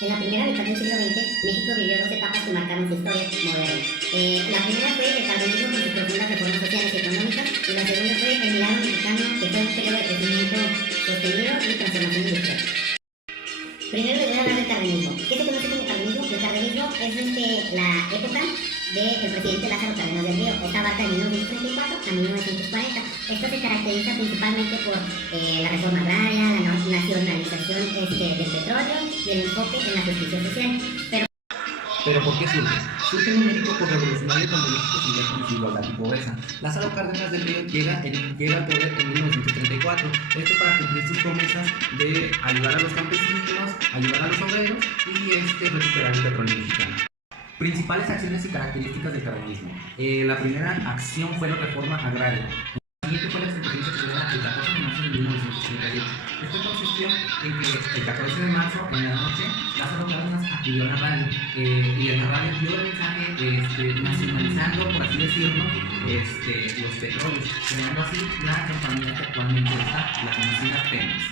En la primera mitad del siglo XX, México vivió dos etapas que marcaron su historia moderna. La primera fue el carbonismo con sus profundas reformas sociales y económicas, y la segunda fue el milagro mexicano, que fue un periodo de crecimiento sostenido y transformación industrial. Primero les voy a hablar del cardenismo. ¿Qué se conoce como cardenismo? El cardenismo es la época del presidente Lázaro Cárdenas del Río. Esta abarca de 1934 a 1940. Esto se caracteriza principalmente por la reforma agraria, la nacionalización del petróleo y el enfoque en la justicia social. ¿Pero por qué surge? Surge en México por revolucionario cuando México sigue con desigualdad y pobreza. Lázaro Cárdenas del Río llega al poder en 1934. Esto para cumplir sus promesas de ayudar a los campesinos, ayudar a los obreros y recuperar el petróleo mexicano. Principales acciones y características del cardenismo. La primera acción fue la reforma agraria. La siguiente fue la estrategia que se dio el 14 de marzo de 1938. Esto consistió en que el 14 de marzo, en la noche, Lázaro Cárdenas acudió a la radio y en la radio dio el mensaje nacionalizando, por así decirlo, los petróleos, creando así la compañía que actualmente está, la conocida Pemex.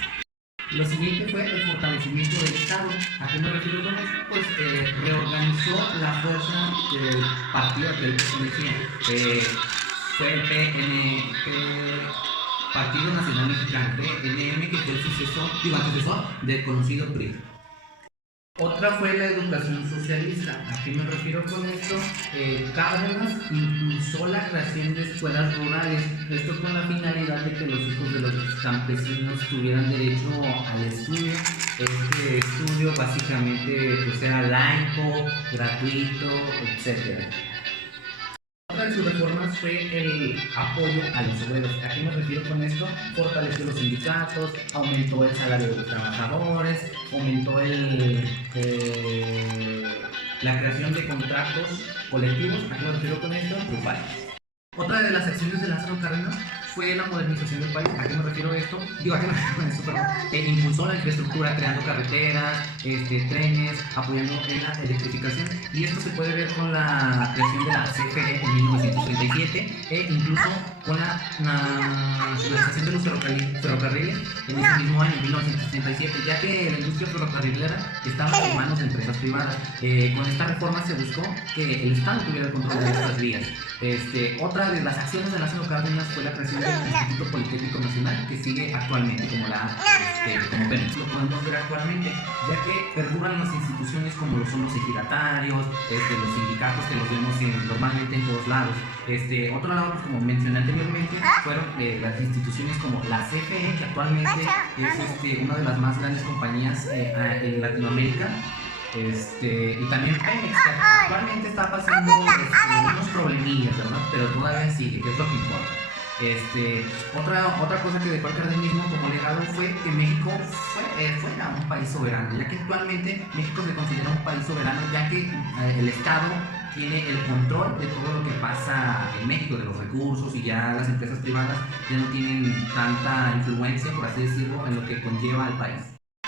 Lo siguiente fue el fortalecimiento del Estado. ¿A qué me refiero con esto? Pues reorganizó la fuerza del partido que él pertenecía. Fue el Partido Nacional Mexicano, PNM, que fue el sucesor del conocido PRI. Otra fue la educación socialista. ¿A qué me refiero con esto? Cárdenas impulsó la creación de escuelas rurales, esto con la finalidad de que los hijos de los campesinos tuvieran derecho al estudio. Este estudio básicamente pues, era laico, gratuito, etc. Otra de sus reformas fue el apoyo a los obreros. ¿A qué me refiero con esto? Fortaleció los sindicatos, aumentó el salario de los trabajadores, aumentó la creación de contratos colectivos. ¿A qué me refiero con esto? Grupales. Otra de las acciones de Lázaro Cárdenas fue la modernización del país. ¿A qué me refiero a esto? ¿A qué me refiero con esto? Perdón. Impulsó la infraestructura creando carreteras, trenes, apoyando en la electrificación. Y esto se puede ver con la creación de la CFE en 1937 e incluso con la nacionalización de los ferrocarriles en ese mismo año, 1967, ya que la industria ferrocarrilera estaba en manos de empresas privadas. Con esta reforma se buscó que el Estado tuviera el control de estas vías. Otra de las acciones de Lázaro Cárdenas fue la creación del Instituto Politécnico Nacional, que sigue actualmente como Pemex. Lo podemos ver actualmente, ya que perduran las instituciones como lo son los ejidatarios, los sindicatos que los vemos normalmente en todos lados. Otro lado, pues, como mencioné anteriormente, fueron las instituciones como la CFE, que actualmente es una de las más grandes compañías en Latinoamérica. Y también Pemex, que actualmente está pasando unos problemillas, ¿verdad? Pero todavía sigue, que es lo que importa. Otra cosa que dejó el cardenismo como legado fue que México fuera un país soberano, ya que actualmente México se considera un país soberano, ya que el Estado tiene el control de todo lo que pasa en México, de los recursos, y ya las empresas privadas ya no tienen tanta influencia, por así decirlo, en lo que conlleva al país.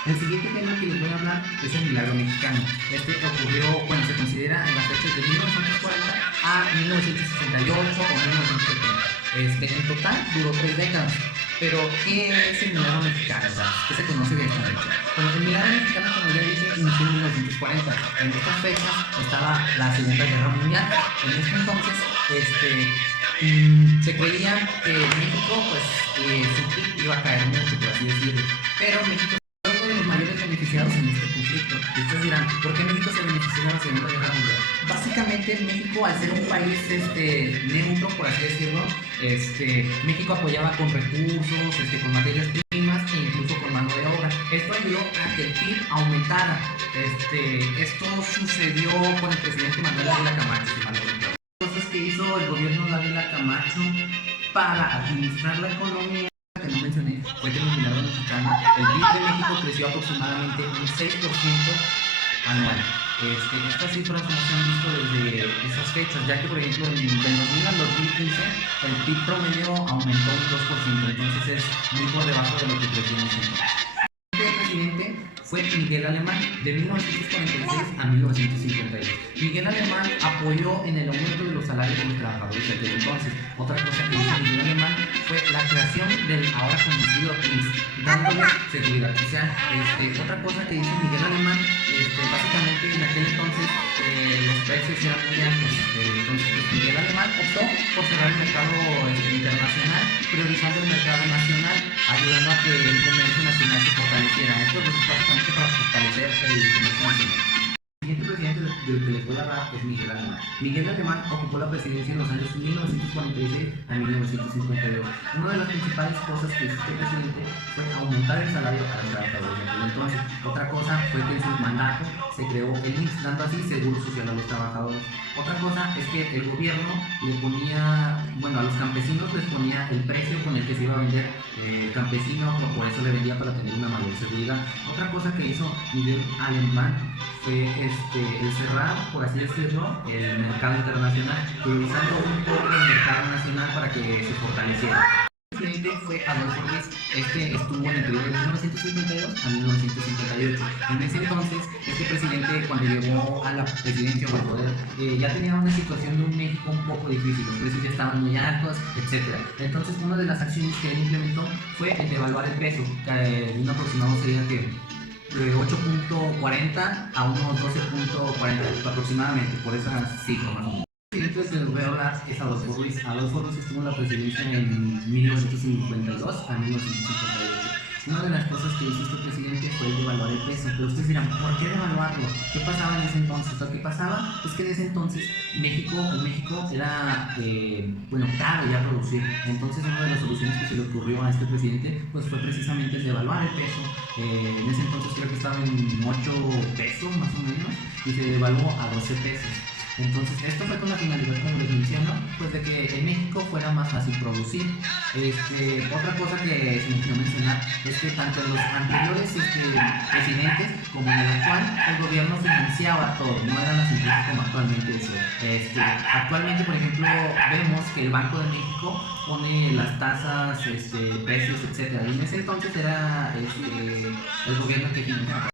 El siguiente tema que les voy a hablar es el milagro mexicano. Ocurrió, se considera en las fechas de 1940 a 1968 o 1970. En total duró 3 décadas. Pero, ¿qué es el milagro mexicano? ¿Qué se conoce de esta fecha? Bueno, el milagro mexicano, como ya dije, inició en 1940. En estas fechas estaba la Segunda Guerra Mundial. En este entonces, se creía que México, su PIB iba a caer mucho, por así decirlo. Pero México fue uno de los mayores beneficiados en este conflicto. Y ustedes dirán, ¿por qué México se benefició de la Segunda Guerra Mundial? Básicamente, México, al ser un país neutro, por así decirlo, México apoyaba con recursos, con materias primas e incluso con mano de obra. Esto ayudó a que el PIB aumentara. Esto sucedió con el presidente Manuel Ávila Camacho. Cosas que hizo el gobierno de Ávila Camacho para administrar la economía, que no mencioné, fue que en el milagro mexicano el PIB de México creció aproximadamente un 6% anual. Estas cifras no se han visto desde esas fechas, ya que por ejemplo del 2000 al 2015 el PIB promedio aumentó un 2%, entonces es muy por debajo de lo que creció en ese momento. El presidente fue Miguel Alemán, de 1946 a 1952. Miguel Alemán apoyó en el aumento de los salarios de los trabajadores desde entonces. Otra cosa que hizo Miguel Alemán fue la creación del ahora conocido IMSS, dándole seguridad social. Otra cosa que hizo Miguel Alemán, costes eran muy altos. Entonces, pues, Miguel Alemán optó por cerrar el mercado internacional, priorizando el mercado nacional, ayudando a que el comercio nacional se fortaleciera. Esto es básicamente para fortalecer el comercio nacional. El siguiente presidente del que les voy a hablar es Miguel Alemán. Miguel Alemán ocupó la presidencia en los años 1946 a 1952. Una de las principales cosas que hizo este presidente fue aumentar el salario a los trabajadores de aquel entonces. Otra cosa fue que en su mandato se creó el IMSS, dando así seguro social a los trabajadores. Otra cosa es que el gobierno le ponía, bueno, a los campesinos les ponía el precio con el que se iba a vender el campesino, por eso le vendía para tener una mayor seguridad. Otra cosa que hizo Miguel Alemán fue el cerrar, por así decirlo, el mercado internacional, priorizando un poco el mercado nacional para que se fortaleciera. El presidente fue Adolfo Ruiz. Estuvo en el periodo de 1952 a 1958. En ese entonces, este presidente, cuando llegó a la presidencia o al poder, ya tenía una situación de un México un poco difícil. Los precios ya estaban muy altos, etc. Entonces, una de las acciones que él implementó fue el devaluar el peso, que un aproximado sería que de 8.40 a unos 12.40 aproximadamente, por esa cifra más o menos. El presidente que les voy a hablar es Adolfo Ruiz. Adolfo Ruiz estuvo en la presidencia en 1952 a 1958. Una de las cosas que hizo este presidente fue el devaluar el peso. Pero ustedes dirán, ¿por qué devaluarlo? ¿Qué pasaba en ese entonces? Lo que pasaba es que en ese entonces en México era caro ya producir. Entonces una de las soluciones que se le ocurrió a este presidente pues fue precisamente el devaluar el peso. En ese entonces creo que estaba en 8 pesos más o menos y se devaluó a 12 pesos. Entonces, esto fue con la finalidad, como les menciono, pues de que en México fuera más fácil producir. Otra cosa que se me olvidó mencionar es que tanto en los anteriores presidentes como en el actual, el gobierno financiaba todo, no eran las empresas como actualmente eso. Actualmente, por ejemplo, vemos que el Banco de México pone las tasas, precios, etc. Y en ese entonces era el gobierno que financiaba.